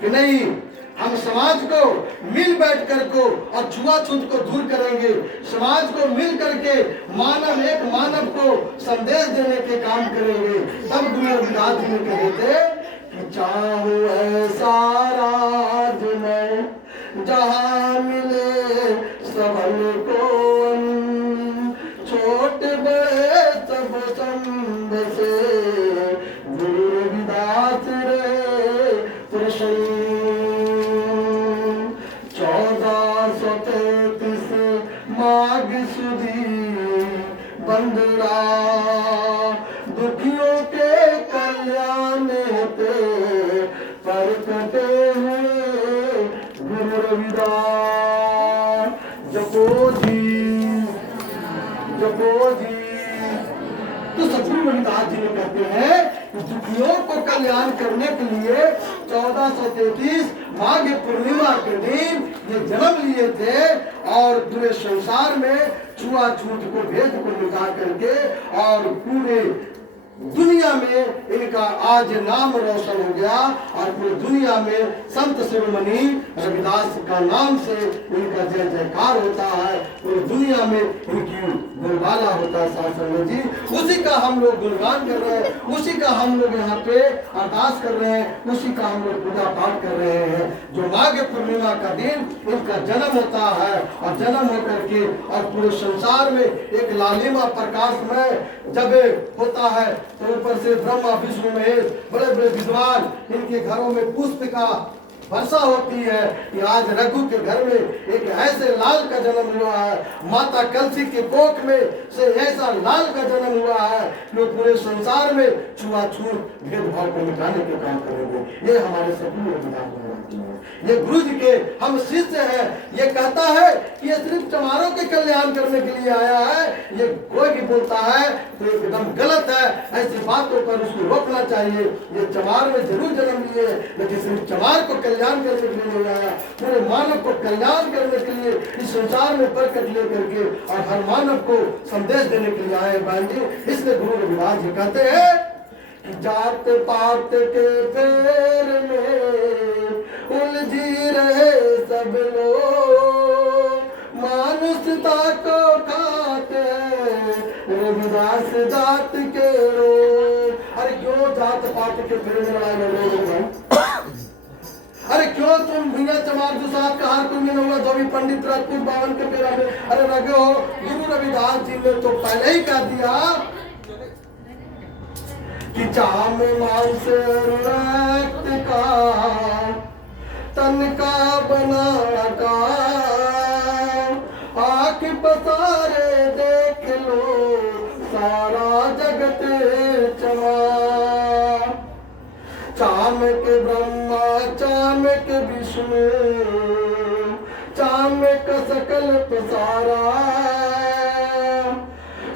कि नहीं, हम समाज को मिल बैठ कर को और छुआछूत को दूर करेंगे। समाज को मिल करके मानव एक मानव को संदेश देने के काम करेंगे। तब गुरु रविदास जी ने कहे थे कि चाहूं ऐसा राज में जहां मिले सबन को, छोट बड़े सब संग से गुरु रविदास रे प्रसन्न। 1433 माघ सुदी बंदरा, दुखियों के कल्याण पे प्रकटे हुए गुरु रविदास। जपो जी तो सतगुरु रविदास जी ने कहते हैं कि दुखियों को कल्याण करने के लिए 1433 माघ पूर्णिमा के दिन ये जन्म लिए थे और पूरे संसार में छुआछूत को भेद को मिटा करके और पूरे दुनिया में इनका आज नाम रोशन हो गया और पूरी दुनिया में संत शिरोमणि रविदास का नाम से इनका जय जयकार होता है। पूरी दुनिया में इनकी बोलबाला होता है। शास्त्र जी उसी का हम लोग गुणगान कर रहे हैं, उसी का हम लोग यहाँ पे अरदास कर रहे हैं, उसी का हम लोग पूजा पाठ कर रहे हैं। जो माघ पूर्णिमा का दिन इनका जन्म होता है और जन्म होकर के और पूरे संसार में एक लालिमा प्रकाश में जब होता है तो ऊपर से ब्रह्मा विष्णु महेश बड़े बड़े विद्वान इनके घरों में पुष्प का वर्षा होती है कि आज रघु के घर में एक ऐसे लाल का जन्म हुआ है, माता कलसी के कोख में से ऐसा लाल का जन्म हुआ है जो पूरे संसार में छुआछूत भेदभाव को मिटाने के काम करेंगे। ये हमारे सपने ये गुरु जी के हम शिष्य हैं। ये कहता है कि ये सिर्फ चमारों के कल्याण करने के लिए आया है। ये कोई भी बोलता है तो एकदम गलत है। ऐसी बातों पर उसको रोकना चाहिए। ये चमार में जरूर जन्म लिए लेकिन सिर्फ चमार को कल्याण करने के लिए नहीं आया, पूरे मानव को कल्याण करने के लिए इस संसार में बरकत लेकर के और हर मानव को संदेश देने के लिए आए बहन जी। इसलिए गुरु रविदास जी कहते हैं कि जात पात के फेर में उलझी रहे सब लोग, मानुषता को खाते रविदास जात के लोग। अरे क्यों जात पात के फेर में लड़ाई लड़ रहे हो? अरे क्यों तुम भैया चमार दुसात का हार तुमने हुआ धोबी पंडित राजपूत बावन के पेरा में अरे लगे हो? गुरु रविदास जी ने तो पहले ही कह दिया कि चाम मांस रक्त का तन का बना का, आंख पसारे देख लो सारा जगत चमा। चामक ब्रह्मा चामक विष्णु चामक सकल पसारा,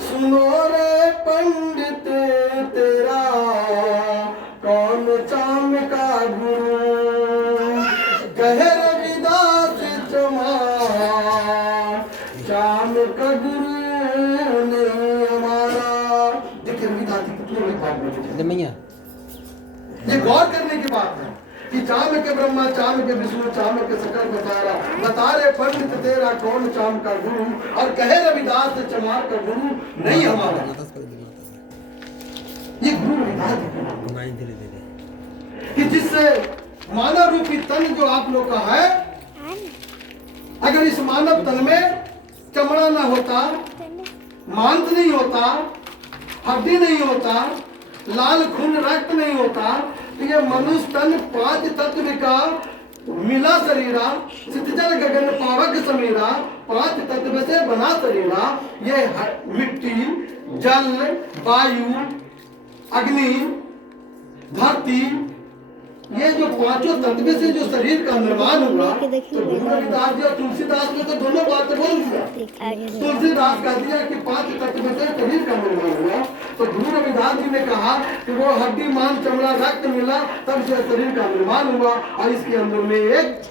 सुनो रे पंडित तेरा कौन चाम का गुरु, कहे रविदास चमार चाम का गुरु नहीं हमारा। देखिए रविदास जी कितनी बड़ी बात बोली। ये गौर करने की बात है कि चाम के ब्रह्मा चाम के विष्णु चाम के सकल पसारा, बता रे पंडित तेरा कौन चाम का गुरु, और कहे रविदास चमार का गुरु नहीं हमारा। ये गुरु रविदास कि जिससे मानव रूपी तन जो आप लोग का है, अगर इस मानव तन में चमड़ा ना होता, मांस नहीं होता, हड्डी नहीं होता, लाल खून रक्त नहीं होता, तो ये मनुष्य तन 5 तत्व का मिला शरीरा, सिद्धजन गगन पावक समीरा, 5 तत्व से बना शरीरा। ये मिट्टी, जल, वायु, अग्नि, धरती, ये जो 5 तत्व से जो शरीर का निर्माण हुआ, तो गुरु रविदास जी और तुलसीदास ने तो दोनों बातें बोल दिया। तुलसीदास कह दिया कि 5 तत्व से शरीर का निर्माण हुआ, तो गुरु रविदास जी ने कहा कि वो हड्डी मांस चमड़ा रक्त मिला तब से शरीर का निर्माण हुआ और इसके अंदर में एक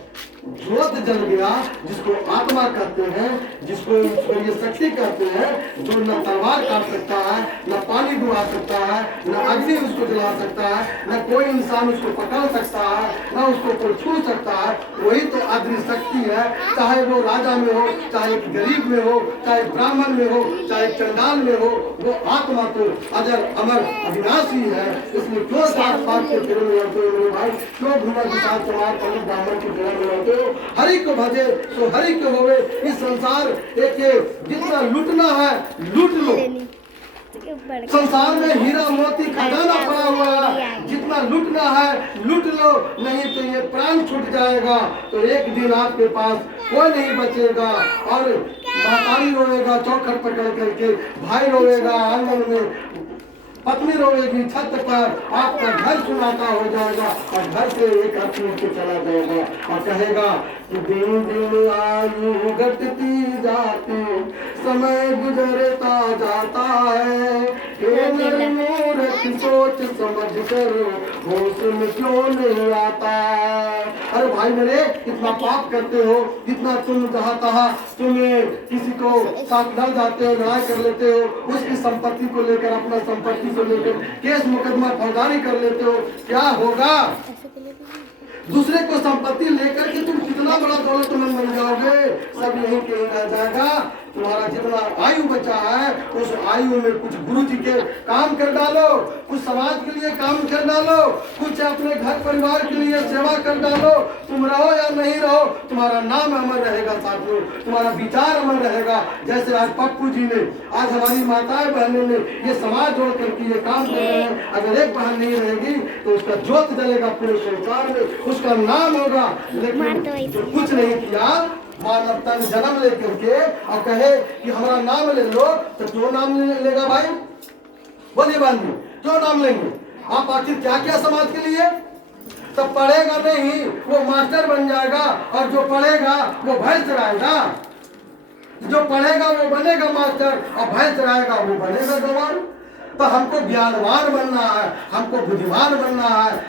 ज्योत जल गया, जिसको आत्मा कहते हैं, जिसको ईश्वरीय शक्ति कहते हैं, जो न तलवार काट सकता है, न पानी डुबा सकता है, न अग्नि उसको जला सकता है, न कोई इंसान उसको पकड़ सकता है, न उसको कोई छू सकता है। वही तो अदृश्य शक्ति है। चाहे वो राजा में हो, चाहे गरीब में हो, चाहे ब्राह्मण में हो, चाहे चंडाल में हो, वो आत्मा तो अजर अमर अविनाशी है। इसलिए क्यों साथ साथ के फिर में रहते हो मेरे भाई, क्यों घूमर विशाल समाज पंडित ब्राह्मण की फिर में रहते हो? हरि को भजे सो हरि को होवे। इस संसार एक जितना लूटना है लूट लो। संसार में हीरा मोती खजाना पड़ा हुआ है, जितना लूटना है लूट लो, नहीं तो ये प्राण छूट जाएगा। तो एक दिन आपके पास कोई नहीं बचेगा, और महतारी रोएगा चौखट पकड़ करके, भाई रोएगा आंगन में, पत्नी रोएगी छत पर, आपका घर सुनाता हो जाएगा, और घर से एक हाथ में के चला जाएगा और कहेगा कि दिन दिन आयु घटती जाती, समय गुजरता जाता है, हे निर्मूर्ख सोच समझ कर होश में क्यों नहीं आता। अरे भाई मेरे, इतना पाप करते हो, इतना तुम जहाँ तहाँ तुम्हें किसी को साथ लड़ जाते हो, लड़ाई कर लेते हो, उसकी संपत्ति को लेकर, अपना संपत्ति को लेकर केस मुकदमा फौजदारी कर लेते हो, क्या होगा? दूसरे को संपत्ति लेकर के तुम कितना बड़ा दौलतमंद बन जाओगे, सब यहीं कहीं रह जाएगा। तुम्हारा जितना आयु बचा है, उस आयु में कुछ गुरु जी के काम कर डालो, कुछ समाज के लिए काम कर डालो, कुछ अपने घर परिवार के लिए सेवा कर डालो। तुम रहो या नहीं रहो, तुम्हारा नाम अमर रहेगा साथियों, तुम्हारा विचार अमर रहेगा। जैसे आज पप्पू जी ने, आज हमारी माताएं बहनों ने ये समाज जोड़ करके ये काम कर रहे हैं। अगर एक बहन नहीं रहेगी तो उसका ज्योत जलेगा पूरे संसार में, उसका नाम होगा। लेकिन जो कुछ नहीं किया, मानवता ने जन्म लेकर के और कहे कि हमारा नाम ले लो, तो क्यों नाम लेगा भाई? बोलिए बांधी, क्यों नाम लेंगे आप? आखिर क्या क्या समाज के लिए? तब पढ़ेगा नहीं, वो मास्टर बन जाएगा, और जो पढ़ेगा वो भैंस चराएगा। जो पढ़ेगा वो बनेगा मास्टर, और भैंस चराएगा वो बनेगा गवार। तो हमको ज्ञानवान बनना है, हमको बुद्धिमान बनना है।